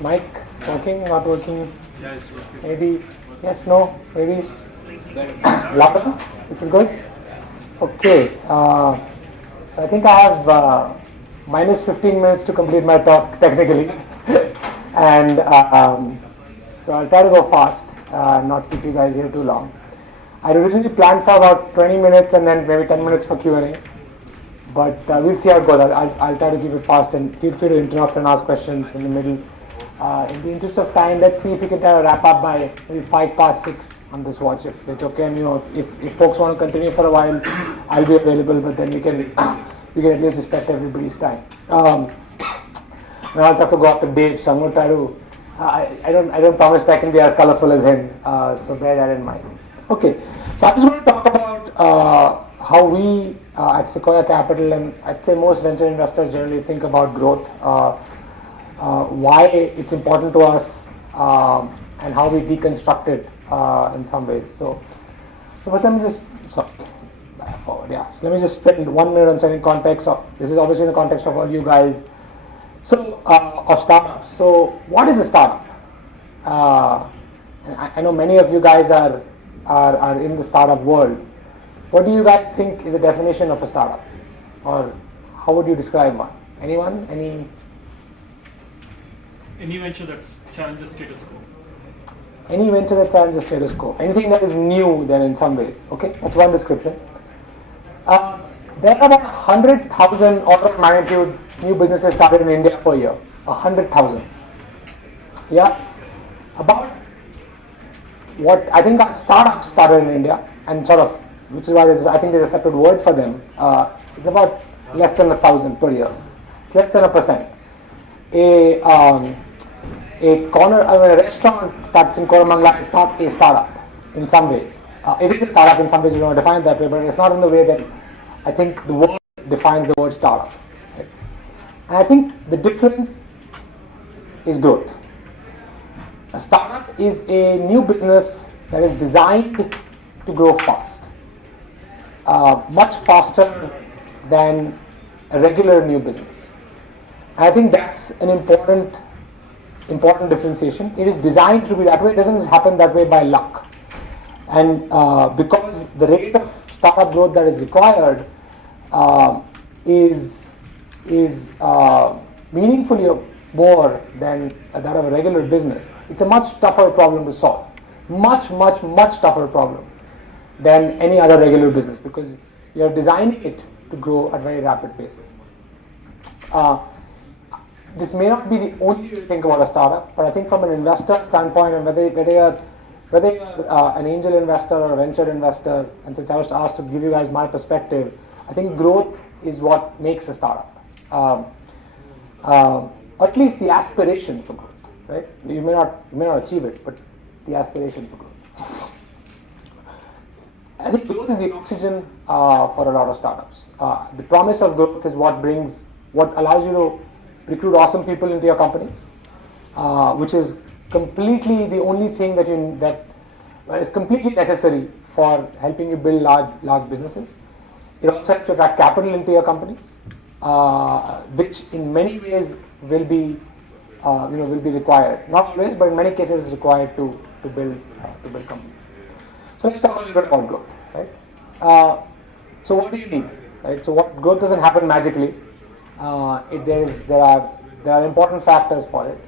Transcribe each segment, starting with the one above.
Mic working, not working? Yeah, it's working. Maybe yes, no, maybe louder. This is good. Okay. So I think I have minus 15 minutes to complete my talk technically, and so I'll try to go fast, not keep you guys here too long. I originally planned for about 20 minutes and then maybe 10 minutes for Q&A, but we'll see how it goes. I'll try to keep it fast, and feel free to interrupt and ask questions in the middle. In the interest of time, let's see if we can try to wrap up by maybe 6:05 on this watch, if it's okay. And if folks want to continue for a while, I'll be available. But then we can at least respect everybody's time. And I also have to go after Dave, so I'm going to try to. I don't promise that I can be as colorful as him. So bear that in mind. Okay, so I'm just going to talk about how we at Sequoia Capital, and I'd say most venture investors generally think about growth. Why it's important to us, and how we deconstruct it in some ways. So first let me just forward. Yeah. So let me just spend 1 minute on setting context. This is obviously in the context of all you guys. So of startups. So what is a startup? And I know many of you guys are in the startup world. What do you guys think is the definition of a startup, or how would you describe one? Anyone? Any venture that challenges status quo. Any venture that challenges status quo. Anything that is new then in some ways. Okay, that's one description. There are about 100,000 order of magnitude new businesses started in India per year. 100,000. Yeah. About what I think startups started in India, and sort of, which is why I think there's a separate word for them. It's about less than 1,000 per year. It's less than 1%. A restaurant starts in Koramangala is not a startup in some ways. It is a startup in some ways, you don't define it that way, but it's not in the way that I think the word defines the word startup. Right? And I think the difference is growth. A startup is a new business that is designed to grow fast, much faster than a regular new business. And I think that's an important differentiation. It is designed to be that way. It doesn't happen that way by luck. And because the rate of startup growth that is required is meaningfully more than that of a regular business, it's a much tougher problem to solve. Much tougher problem than any other regular business, because you're designing it to grow at very rapid paces. This may not be the only way to think about a startup, but I think from an investor standpoint, and whether you're an angel investor or a venture investor, and since I was asked to give you guys my perspective, I think growth is what makes a startup, or at least the aspiration for growth. Right? You may not achieve it, but the aspiration for growth. I think growth is the oxygen for a lot of startups. The promise of growth is what allows you to recruit awesome people into your companies, which is completely the only thing that is completely necessary for helping you build large businesses. It also helps to attract capital into your companies, which in many ways will be required. Not always, but in many cases is required to build companies. So let's talk a little bit about growth, right? So what do you need, right? So growth doesn't happen magically. There are important factors for it.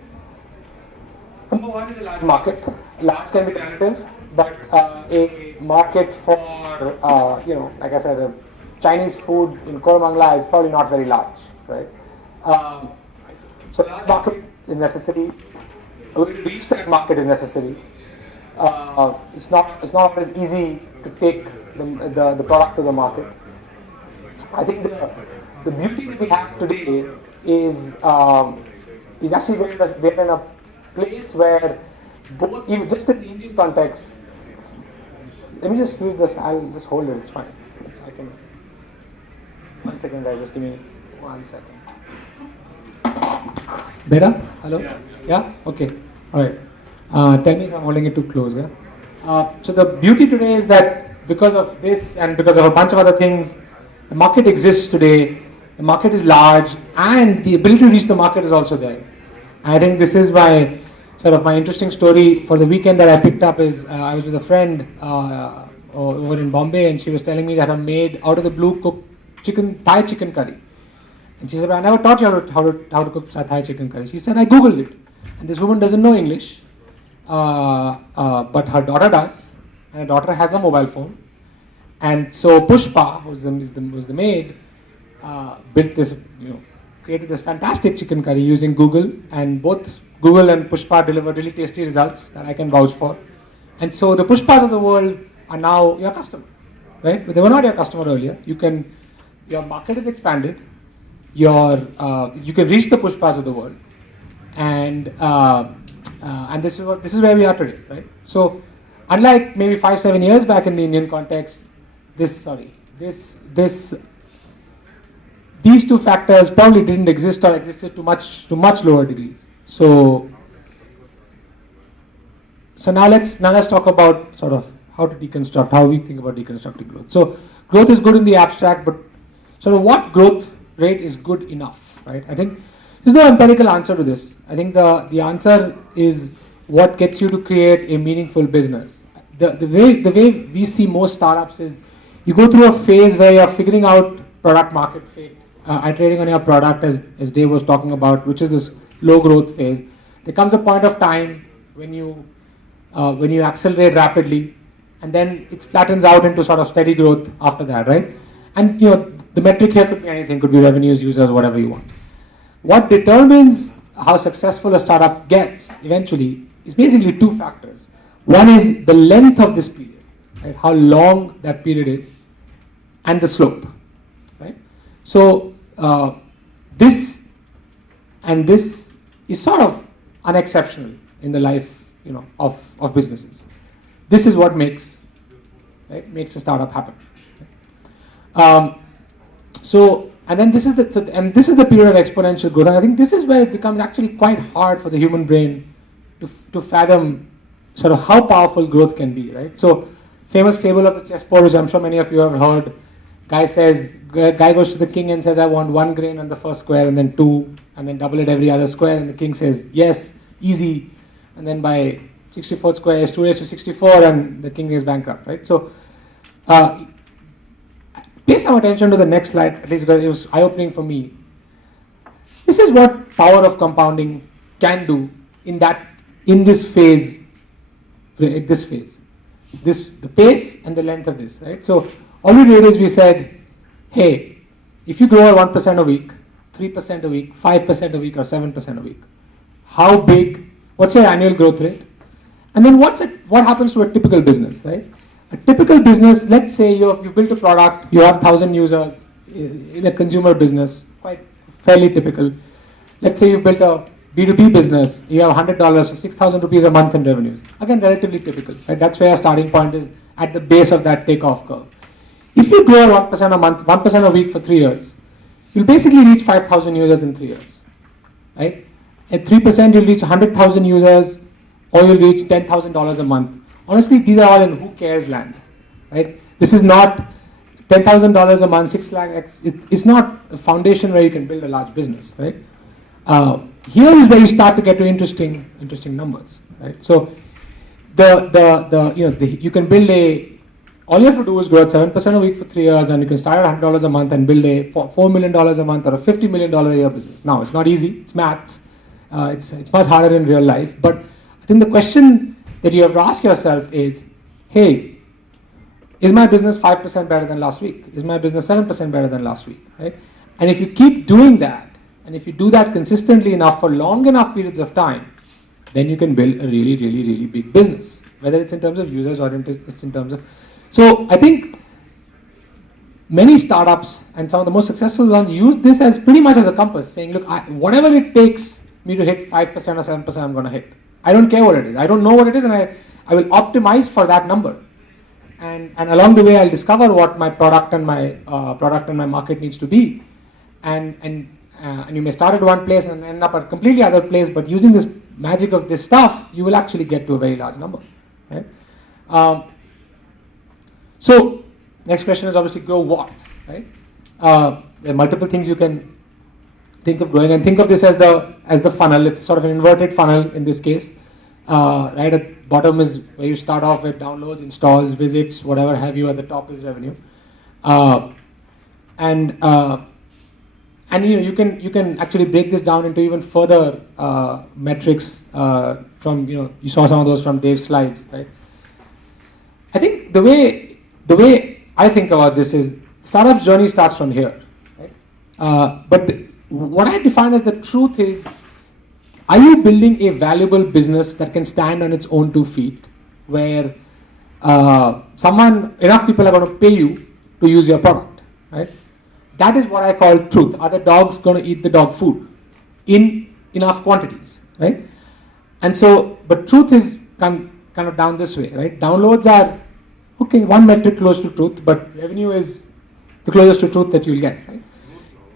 Number one is a large market. Large can be relative, but a market for like I said, Chinese food in Koramangala is probably not very large, right? So large market is necessary. A way to reach that market is necessary. It's not always easy to take the product to the market. I think the beauty that we have today is actually we're in a place where both, even just in the Indian context. Let me just use this. I'll just hold it. It's fine. I can. 1 second, guys. Just give me 1 second. Better? Hello? Yeah? Okay. All right. Tell me if I'm holding it too close. Yeah. So the beauty today is that because of this and because of a bunch of other things, the market exists today. The market is large, and the ability to reach the market is also there. I think this is my sort of my interesting story for the weekend that I picked up is I was with a friend over in Bombay, and she was telling me that her maid out of the blue cooked Thai chicken curry. And she said, I never taught you how to cook Thai chicken curry. She said, I googled it. And this woman doesn't know English, but her daughter does. And her daughter has a mobile phone. And so Pushpa, who was the maid, built this, created this fantastic chicken curry using Google. And both Google and Pushpa delivered really tasty results that I can vouch for. And so the Pushpas of the world are now your customer, right? But they were not your customer earlier. Your market is expanded. You can reach the Pushpas of the world, and this is where we are today, right? So, unlike maybe 5-7 years back in the Indian context, these two factors probably didn't exist or existed to much lower degrees. So now let's talk about sort of how we think about deconstructing growth. So growth is good in the abstract, but sort of what growth rate is good enough, right? I think there's no empirical answer to this. I think the answer is what gets you to create a meaningful business. The way we see most startups is you go through a phase where you're figuring out product market fit, iterating on your product as Dave was talking about, which is this low growth phase. There comes a point of time when you accelerate rapidly, and then it flattens out into sort of steady growth after that, right? And the metric here could be anything, could be revenues, users, whatever you want. What determines how successful a startup gets eventually is basically two factors. One is the length of this period, right? How long that period is, and the slope, right? So this is sort of unexceptional in the life, of businesses. This is what makes a startup happen. This is the period of exponential growth. And I think this is where it becomes actually quite hard for the human brain to fathom sort of how powerful growth can be, right? So famous fable of the chessboard, which I'm sure many of you have heard. Guy goes to the king and says, I want 1 grain on the first square, and then 2, and then double it every other square. And the king says, yes, easy. And then by 64th square is 2 raised to 64, and the king is bankrupt, right? So pay some attention to the next slide, at least because it was eye-opening for me. This is what power of compounding can do in this phase, the pace and the length of this, right? So all we did is we said, hey, if you grow at 1% a week, 3% a week, 5% a week, or 7% a week, how big? What's your annual growth rate? And then what happens to a typical business, right? A typical business, let's say you built a product, you have 1,000 users in a consumer business, quite fairly typical. Let's say you've built a B2B business, you have $100, so 6,000 rupees a month in revenues. Again, relatively typical, right? That's where our starting point is at the base of that takeoff curve. If you grow 1% a month, 1% a week for 3 years, you'll basically reach 5,000 users in 3 years, right? At 3%, you'll reach 100,000 users, or you'll reach $10,000 a month. Honestly, these are all in who cares land, right? This is not $10,000 a month, 6 lakh. It's not a foundation where you can build a large business, right? Here is where you start to get to interesting numbers, right? So you can build all you have to do is grow at 7% a week for 3 years, and you can start at $100 a month and build a $4 million a month or a $50 million a year business. Now, it's not easy, it's maths, it's much harder in real life, but I think the question that you have to ask yourself is, hey, is my business 5% better than last week? Is my business 7% better than last week, right? And if you keep doing that, and if you do that consistently enough for long enough periods of time, then you can build a really, really, really big business, whether it's in terms of users or it's in terms of... So I think many startups and some of the most successful ones use this as pretty much as a compass, saying, look, whatever it takes me to hit 5% or 7%, I'm going to hit. I don't care what it is. I don't know what it is, and I will optimize for that number. And along the way, I'll discover what my product and my market needs to be. And you may start at one place and end up at a completely other place, but using this magic of this stuff, you will actually get to a very large number, right? So next question is obviously grow what, right? There are multiple things you can think of growing, and think of this as the funnel. It's sort of an inverted funnel in this case. Right at the bottom is where you start off with downloads, installs, visits, whatever have you. At the top is revenue, and you can actually break this down into even further metrics from you saw some of those from Dave's slides, right? I think the way I think about this is startup's journey starts from here, right? What I define as the truth is, are you building a valuable business that can stand on its own 2 feet, where enough people are going to pay you to use your product, right? That is what I call truth. Are the dogs going to eat the dog food in enough quantities, right? And so, but truth is kind of down this way, right? Downloads are, okay, one metric close to truth, but revenue is the closest to truth that you'll get, right?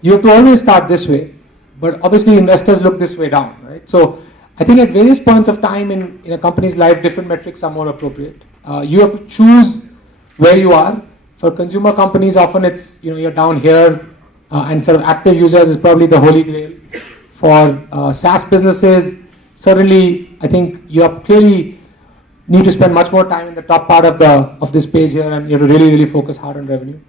You have to always start this way, but obviously investors look this way down, right? So I think at various points of time in a company's life, different metrics are more appropriate. You have to choose where you are. For consumer companies, often it's, you're down here, and sort of active users is probably the holy grail. For SaaS businesses, certainly I think you clearly need to spend much more time in the top part of this page here, and you have to really focus hard on revenue.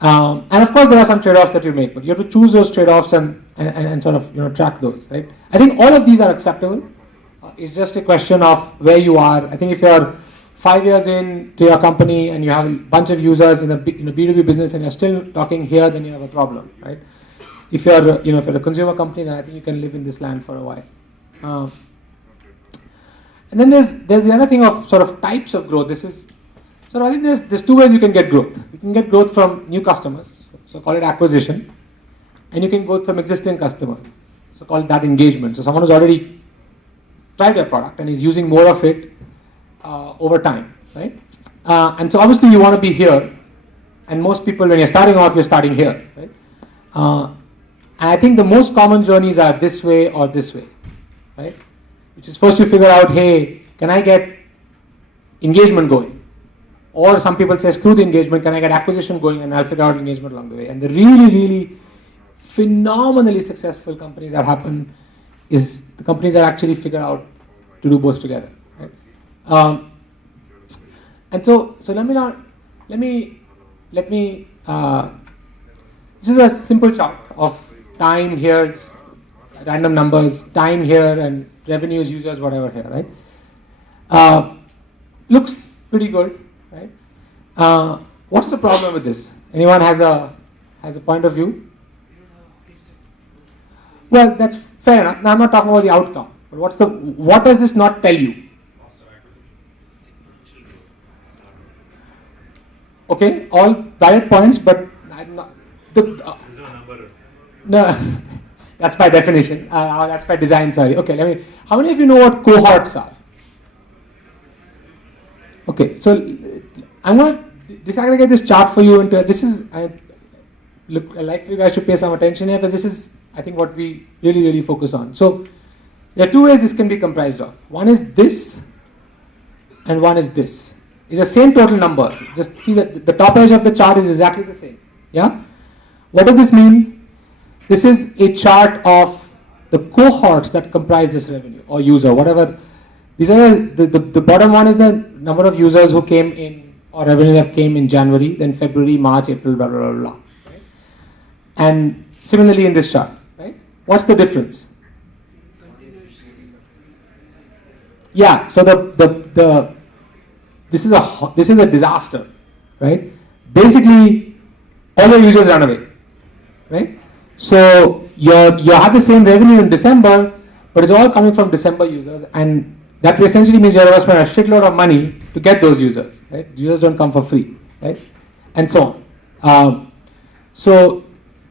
And of course there are some trade-offs that you make, but you have to choose those trade-offs and sort of track those, right? I think all of these are acceptable. It's just a question of where you are. I think if you're 5 years into your company and you have a bunch of users in a B2B business and you're still talking here, then you have a problem, right? If you're if you're a consumer company, then I think you can live in this land for a while. And then there's the other thing of sort of types of growth. I think there's 2 ways you can get growth. You can get growth from new customers, so call it acquisition, and you can go from existing customers, so call that engagement. So someone who's already tried your product and is using more of it over time, right? And so obviously you want to be here, and most people, when you're starting off, you're starting here, right? And I think the most common journeys are this way or this way, right? Which is first you figure out, hey, can I get engagement going? Or some people say, screw the engagement, can I get acquisition going, and I'll figure out engagement along the way. And the really phenomenally successful companies that happen is the companies that actually figure out to do both together. Right? And so let me this is a simple chart of time here, random numbers, time here, and revenues, users, whatever here, right? Looks pretty good, right? What's the problem with this? Anyone has a point of view? Well, that's fair enough. Now I'm not talking about the outcome, but what does this not tell you? Okay, all valid points, but I'm not. No, that's by definition. That's by design. Sorry. Okay, how many of you know what cohorts are? Okay, so I'm going to disaggregate this chart for you into. I'd like for you guys to pay some attention here, because this is, I think, what we really focus on. So there are 2 ways this can be comprised of. One is this, and one is this. It's the same total number. Just see that the top edge of the chart is exactly the same. Yeah. What does this mean? This is a chart of the cohorts that comprise this revenue or user, whatever. These are the bottom one is the number of users who came in, or revenue that came in January, then February, March, April, blah blah blah. Right? And similarly in this chart, right? What's the difference? Yeah. So this is a disaster, right? Basically, all your users run away, right? So you have the same revenue in December, but it's all coming from December users, and that essentially means you have to spend a shitload of money to get those users, right? Users don't come for free, right? And so on. So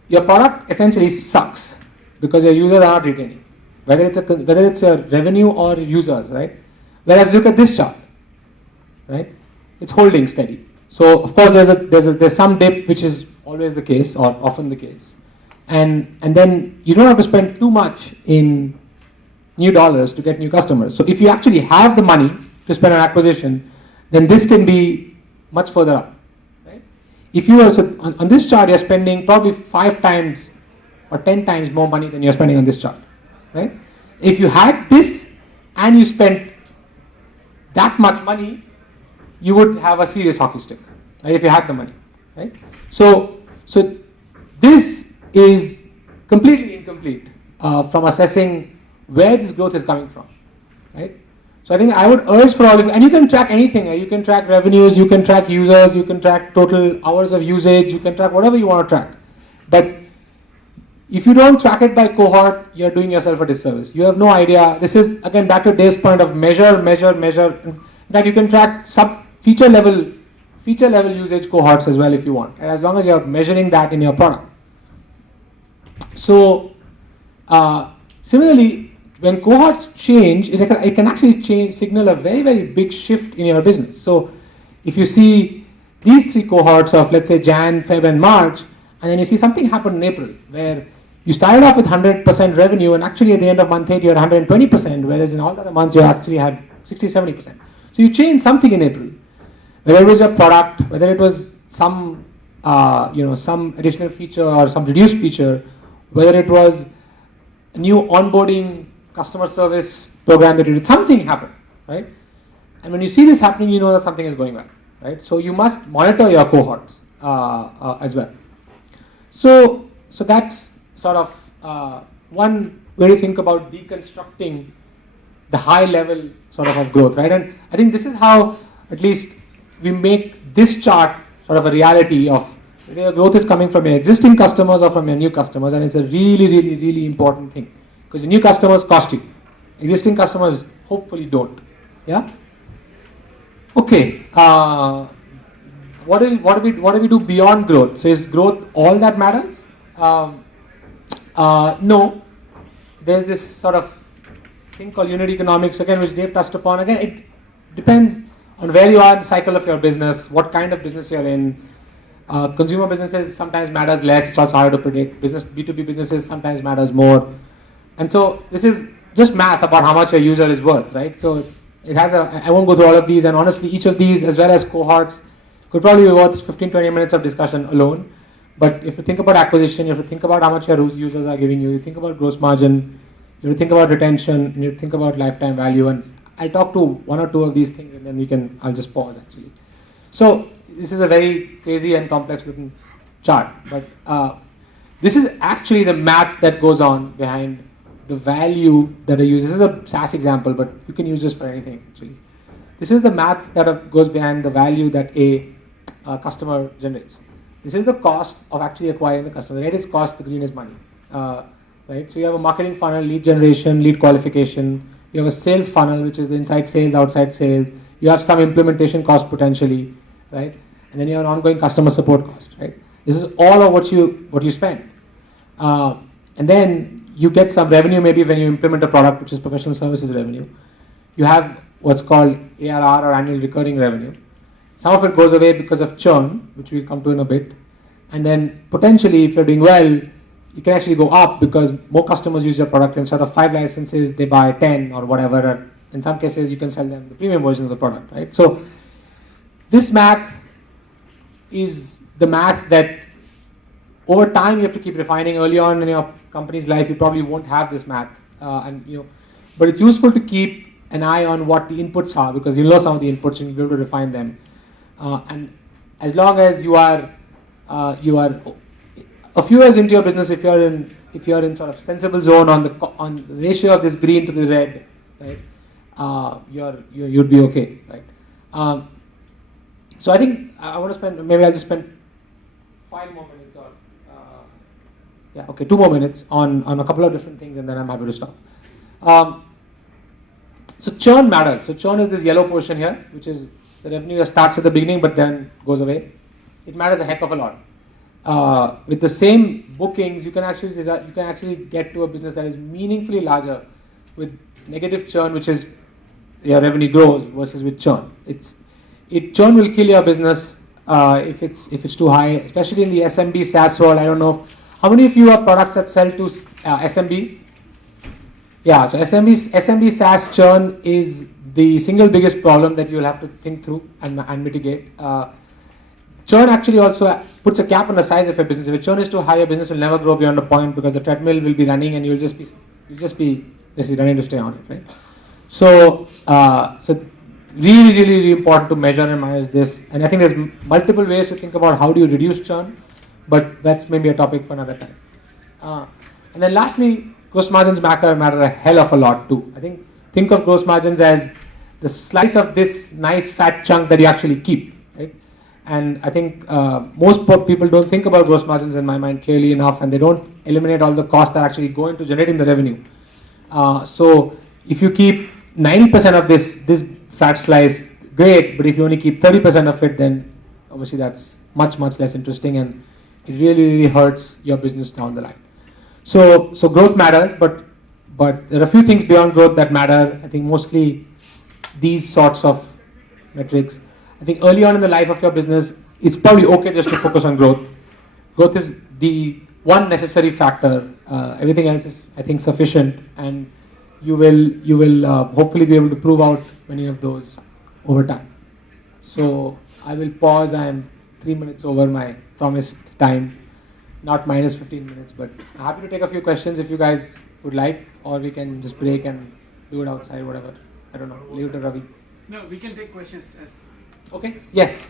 your product essentially sucks because your users are not retaining, whether it's a revenue or users, right? Whereas look at this chart, right? It's holding steady. So of course there's some dip, which is always the case or often the case, and then you don't have to spend too much in new dollars to get new customers. So if you actually have the money to spend on acquisition, then this can be much further up, right? If you on this chart you're spending probably 5 times or 10 times more money than you're spending on this chart, right? If you had this and you spent that much money, you would have a serious hockey stick, right? If you had the money, right? So this is completely incomplete from assessing where this growth is coming from, right? So I think I would urge for all of you, and you can track anything. You can track revenues, you can track users, you can track total hours of usage, you can track whatever you want to track. But if you don't track it by cohort, you're doing yourself a disservice. You have no idea. This is again back to Dave's point of measure. In fact, you can track sub feature level usage cohorts as well if you want, and as long as you're measuring that in your product. So similarly, when cohorts change, it can actually signal a very big shift in your business. So if you see these three cohorts of, let's say, Jan, Feb, and March, and then you see something happen in April, where you started off with 100% revenue, and actually at the end of month 8, you're at 120%, whereas in all the other months, you actually had 60, 70%. So you changed something in April, whether it was your product, whether it was some, some additional feature or some reduced feature, whether it was a new onboarding customer service program that you did, something happened, right? And when you see this happening, you know that something is going well, right? So you must monitor your cohorts as well. So that's sort of one way to think about deconstructing the high level sort of growth, right? And I think this is how at least we make this chart sort of a reality of whether your growth is coming from your existing customers or from your new customers, and it's a really important thing. Because the new customers cost you. Existing customers hopefully don't. Yeah? Okay. What do we do beyond growth? So is growth all that matters? No. There's this sort of thing called unit economics, again, which Dave touched upon. Again, it depends on where you are in the cycle of your business, what kind of business you're in. Consumer businesses sometimes matters less, it's also harder to predict. B2B businesses sometimes matters more. And so this is just math about how much your user is worth, right? So it has I won't go through all of these, and honestly each of these as well as cohorts could probably be worth 15-20 minutes of discussion alone. But if you think about acquisition, you have to think about how much your users are giving you, you think about gross margin, you have to think about retention, and you think about lifetime value. And I'll talk to one or two of these things and then I'll just pause actually. So this is a very crazy and complex looking chart, but this is actually the math that goes on behind the value that I use. This is a SaaS example, but you can use this for anything actually. This is the math that goes behind the value that a customer generates. This is the cost of actually acquiring the customer. The red is cost, the green is money. Right? So you have a marketing funnel, lead generation, lead qualification. You have a sales funnel, which is the inside sales, outside sales. You have some implementation cost potentially, right? And then you have an ongoing customer support cost, right? This is all of what you spend. And then you get some revenue maybe when you implement a product, which is professional services revenue. You have what's called ARR, or annual recurring revenue. Some of it goes away because of churn, which we'll come to in a bit. And then potentially, if you're doing well, you can actually go up because more customers use your product. Instead of 5 licenses, they buy 10 or whatever. Or in some cases, you can sell them the premium version of the product, right? So this math is the math that over time you have to keep refining. Early on in your company's life, you probably won't have this math, but it's useful to keep an eye on what the inputs are, because you'll know some of the inputs and you'll be able to refine them. And as long as you are a few years into your business, if you're in sort of sensible zone on the ratio of this green to the red, right, you'd be okay, right? So I think I want to spend, maybe I'll just spend 5 more minutes or 2 more minutes on a couple of different things, and then I'm happy to stop. So churn matters. So churn is this yellow portion here, which is the revenue that starts at the beginning but then goes away. It matters a heck of a lot. With the same bookings, you can actually get to a business that is meaningfully larger with negative churn, which is your revenue grows, versus with churn. Churn will kill your business if it's too high, especially in the SMB SaaS world. I don't know how many of you have products that sell to SMBs. Yeah, so SMB SaaS churn is the single biggest problem that you'll have to think through and mitigate. churn actually also puts a cap on the size of your business. If your churn is too high, your business will never grow beyond a point because the treadmill will be running and you'll just be basically running to stay on it, right? So really important to measure and manage this. And I think there's multiple ways to think about how do you reduce churn, but that's maybe a topic for another time. And then lastly, gross margins matter a hell of a lot too. I think of gross margins as the slice of this nice fat chunk that you actually keep, right? And I think most people don't think about gross margins in my mind clearly enough, and they don't eliminate all the costs that actually go into generating the revenue. So if you keep 90% of this fat slice, great, but if you only keep 30% of it, then obviously that's much less interesting, and it really hurts your business down the line. So growth matters, but there are a few things beyond growth that matter. I think mostly these sorts of metrics. I think early on in the life of your business, it's probably okay just to focus on growth. Growth is the one necessary factor. Everything else is, I think, sufficient, and you will hopefully be able to prove out many of those over time. So I will pause. I am 3 minutes over my promised time, not minus 15 minutes, but I'm happy to take a few questions if you guys would like, or we can just break and do it outside, whatever. I don't know. Leave it to Ravi. No, we can take questions. Okay. Yes.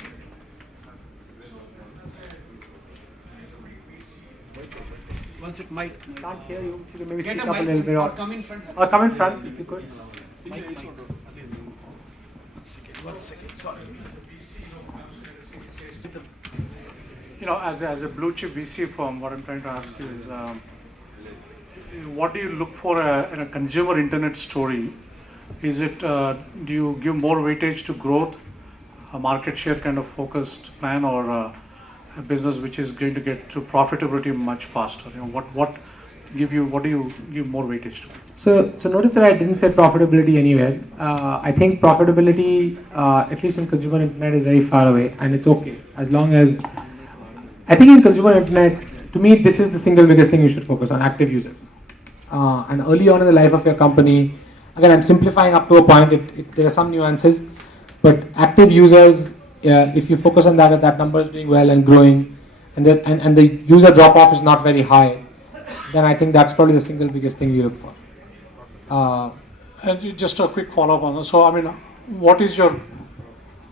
Once it might. Can't hear you. If you could maybe Get speak a up a mic little bit, or come in front. or come in front if you could. One second. Sorry. You know, as a blue chip VC firm, what I'm trying to ask you is, what do you look for in a consumer internet story? Is it, do you give more weightage to growth, a market share kind of focused plan, or a business which is going to get to profitability much faster? You know, what do you give more weightage to? So notice that I didn't say profitability anywhere. I think profitability, at least in consumer internet, is very far away, and it's okay as long as. I think in consumer internet, to me, this is the single biggest thing you should focus on: active user. And early on in the life of your company, again, I'm simplifying up to a point. There are some nuances, but active users, if you focus on that number is doing well and growing, and the user drop off is not very high, then I think that's probably the single biggest thing we look for. And just a quick follow up on that. So, I mean, what is your,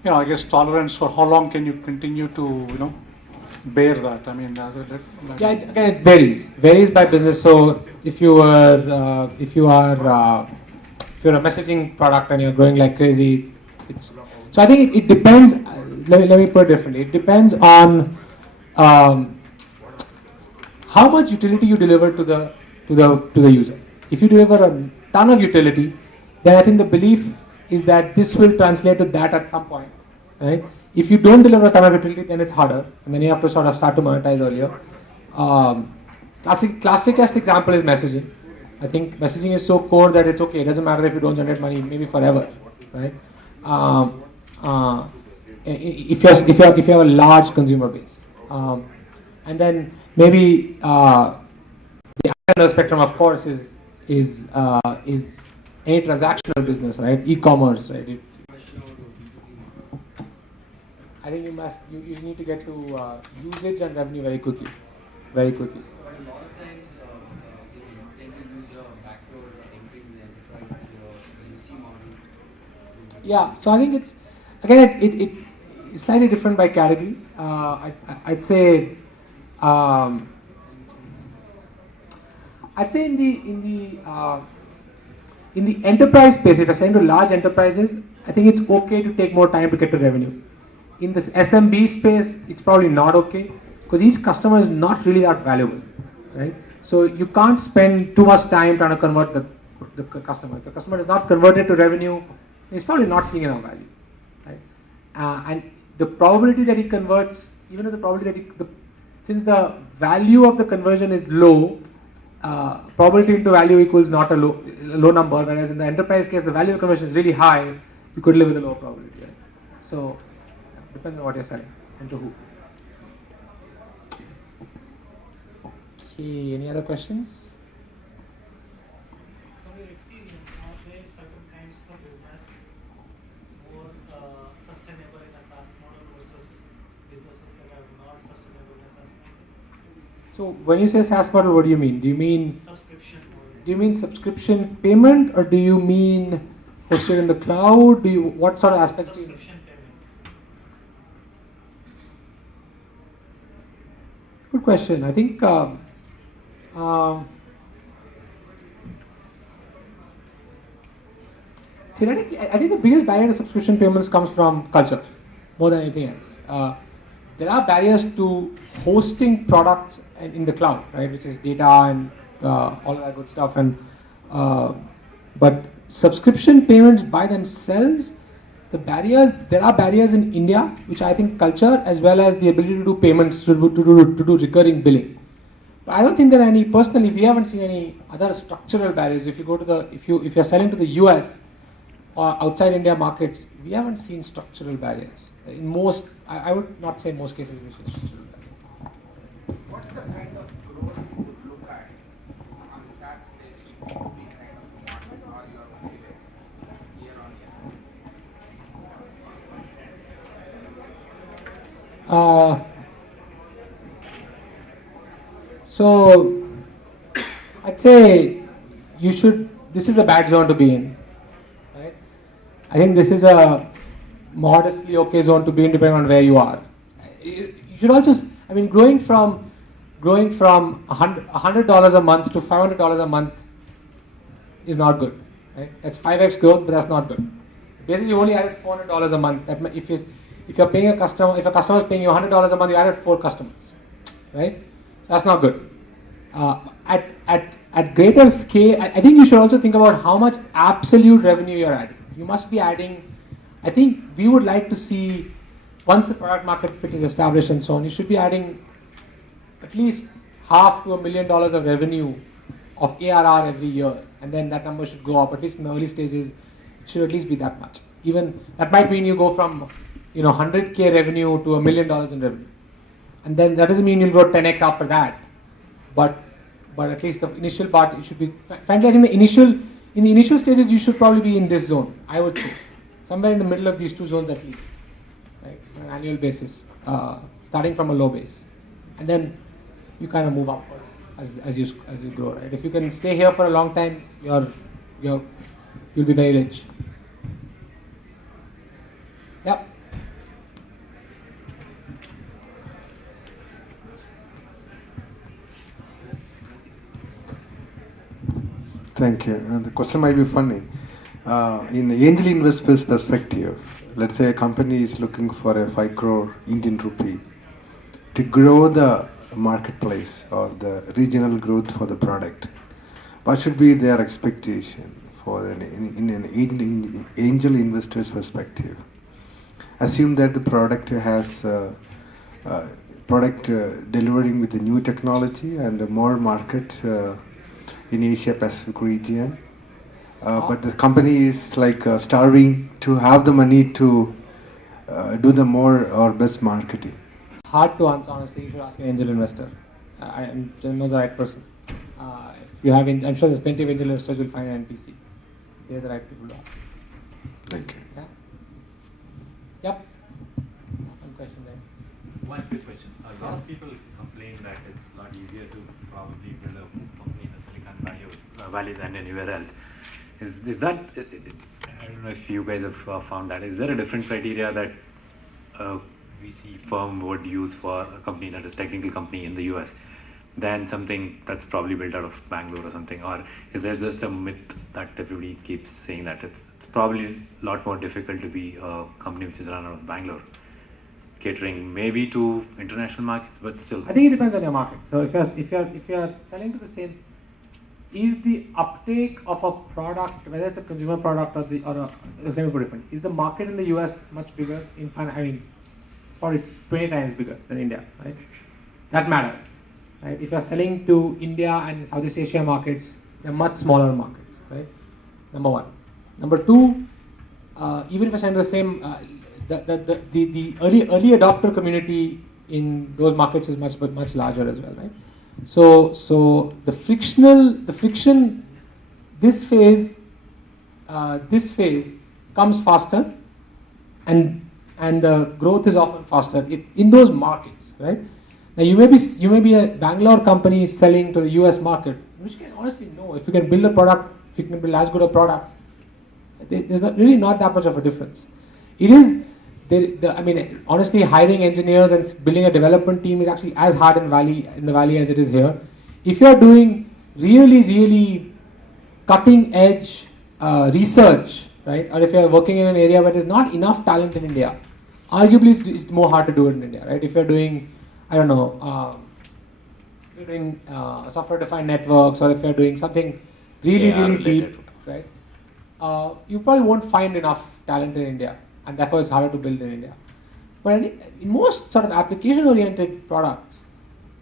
I guess, tolerance for how long can you continue to, bear that? I mean, yeah, again, it varies by business. So if you are if you're a messaging product and you're growing like crazy, so I think it depends. Let me put it differently. It depends on how much utility you deliver to the user. If you deliver a ton of utility, then I think the belief is that this will translate to that at some point, right? If you don't deliver a ton of utility, then it's harder, and then you have to sort of start to monetize earlier. Classicest example is messaging. I think messaging is so core that it's okay. It doesn't matter if you don't generate money, maybe forever, right? If you have a large consumer base, and then maybe the other end of the spectrum, of course, is any transactional business, right? E-commerce, right? I think you need to get to usage and revenue very quickly. But a lot of times you tend to use your backdoor entry in the enterprise UC model. Yeah, so I think it's again it's slightly different by category. I'd say in the enterprise space, if you're selling to large enterprises, I think it's okay to take more time to get to revenue. In this SMB space, it's probably not okay because each customer is not really that valuable, right? So you can't spend too much time trying to convert the customer. If the customer is not converted to revenue, he's probably not seeing enough value, right? And the probability that he converts, even if the probability that since the value of the conversion is low, probability into value equals not a low number, whereas in the enterprise case, the value of conversion is really high, you could live with a low probability, right? So depends on what you're selling and to who. Okay, any other questions? From your experience, are there certain kinds of business more sustainable in a SaaS model versus businesses that are not sustainable as SaaS? So when you say SaaS model, what do you mean? Do you mean Subscription models. Do you mean subscription payment, or do you mean hosted in the cloud? What sort of aspects do you? Subscription payment. Good question. I think theoretically, I think the biggest barrier to subscription payments comes from culture, more than anything else. There are barriers to hosting products in the cloud, right, which is data and all of that good stuff. And but subscription payments by themselves, there are barriers in India, which I think culture as well as the ability to do payments, to do recurring billing. But I don't think there are any, personally, we haven't seen any other structural barriers. If you go to if you're selling to the US or outside India markets, we haven't seen structural barriers. In most, I would not say most cases we see structural barriers. What's the kind of growth you would look at on a SaaS basis to be kind of model, or you are okay with year on year? So I'd say this is a bad zone to be in, right? I think this is a modestly okay zone to be in depending on where you are. You should also, I mean, growing from $100 a month to $500 a month is not good, right? That's 5x growth, but that's not good. Basically, you only added $400 a month. If you're paying a customer, if a customer is paying you $100 a month, you added 4 customers, right? That's not good. At greater scale, I think you should also think about how much absolute revenue you're adding. You must be adding. I think we would like to see, once the product market fit is established and so on, you should be adding at least $500,000 to $1 million of revenue of ARR every year, and then that number should go up. At least in the early stages, it should at least be that much. Even that might mean you go from 100K revenue to $1 million in revenue, and then that doesn't mean you'll go 10x after that. But at least the initial part, it should be. Frankly, I think in the initial stages, you should probably be in this zone. I would say somewhere in the middle of these two zones at least, right, on an annual basis, starting from a low base, and then you kind of move upwards as you grow. Right? If you can stay here for a long time, you'll be very rich. Yep. Thank you. The question might be funny. In angel investors' perspective, let's say a company is looking for a 5 crore Indian rupee to grow the marketplace or the regional growth for the product. What should be their expectation for in an angel investor's perspective? Assume that the product has delivering with the new technology and more market in Asia Pacific region, but the company is like starving to have the money to do the more or best marketing. Hard to answer, honestly. You should ask an angel investor. I'm not the right person. If you have, I'm sure there's plenty of angel investors will find an NPC. They're the right people to ask. Thank you. Yeah. Yep. One question there. One quick question. A lot of people complain that it's not easier to probably build a company in the Silicon Valley than anywhere else. Is that, I don't know if you guys have found that, is there a different criteria that a VC firm would use for a company that is a technical company in the US than something that's probably built out of Bangalore or something? Or is there just a myth that everybody keeps saying that it's probably a lot more difficult to be a company which is run out of Bangalore, catering maybe to international markets, but still? I think it depends on your market. So if you're selling to the same, is the uptake of a product, whether it's a consumer product let me put it different, is the market in the US much bigger? Probably 20 times bigger than India, right? That matters, right? If you're selling to India and Southeast Asia markets, they're much smaller markets, right? Number one. Number two, even if you're selling to the same, the early adopter community in those markets is much larger as well, right? So the friction, this phase comes faster, and and the growth is often faster in those markets, right? Now you may be a Bangalore company selling to the US market, in which case honestly no, if you can build a product, if you can build as good a product, there's really not that much of a difference. It is, I mean, honestly, hiring engineers and building a development team is actually as hard in the valley as it is here. If you're doing really cutting edge research, right, or if you're working in an area where there's not enough talent in India, arguably it's more hard to do it in India, right? If you're doing, I don't know, if you're doing software-defined networks, or if you're doing something really deep, right? You probably won't find enough talent in India, and therefore it's harder to build in India. But in most sort of application-oriented products,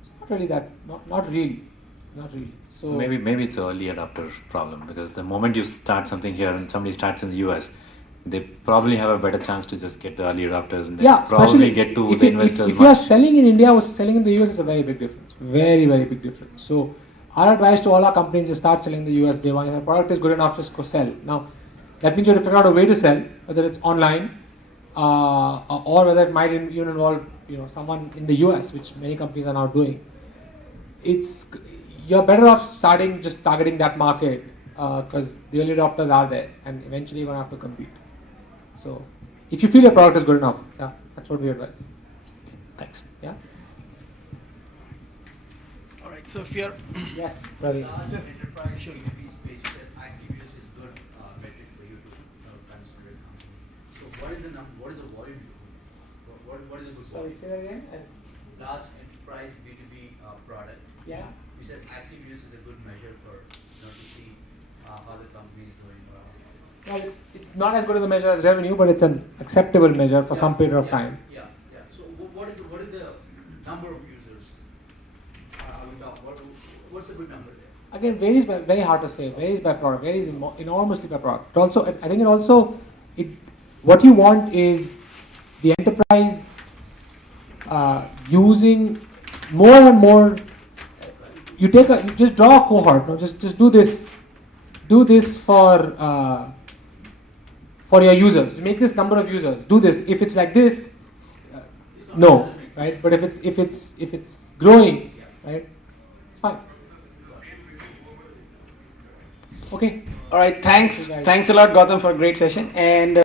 it's not really that, not really. So Maybe it's an early adopter problem, because the moment you start something here and somebody starts in the US, they probably have a better chance to just get the early adopters and then probably get to the investors. If you are selling in India versus selling in the US, it's a very big difference. Very big difference. So our advice to all our companies is start selling in the US day one. If the product is good enough, just go sell. Now, that means you have to figure out a way to sell, whether it's online or whether it might even involve someone in the US, which many companies are now doing. You're better off starting just targeting that market because the early adopters are there, and eventually you're going to have to compete. So if you feel your product is good enough, yeah, that's what we advise. Thanks. Yeah. All right. So if you're Yes, Ravi. Large enterprise B2B space that active use is good metric for you to consider a company. So what is the volume? What is a good Sorry, volume? say that again. Large enterprise B2B product. Yeah. You said active use is a good measure for to see how the company is doing. Well, it's not as good as a measure as revenue, but it's an acceptable measure for some period of time. Yeah. So what is the number of users? What's a good number there? Again, very hard to say. Varies by product. Varies enormously by product. Also, I think what you want is the enterprise using more and more. You just draw a cohort. No? Just do this. Do this for your users. Make this number of users. Do this. If it's like this, no, right? But if it's growing, right? It's fine. Okay. all right. Thanks. Okay, guys. Thanks a lot, Gautam, for a great session. And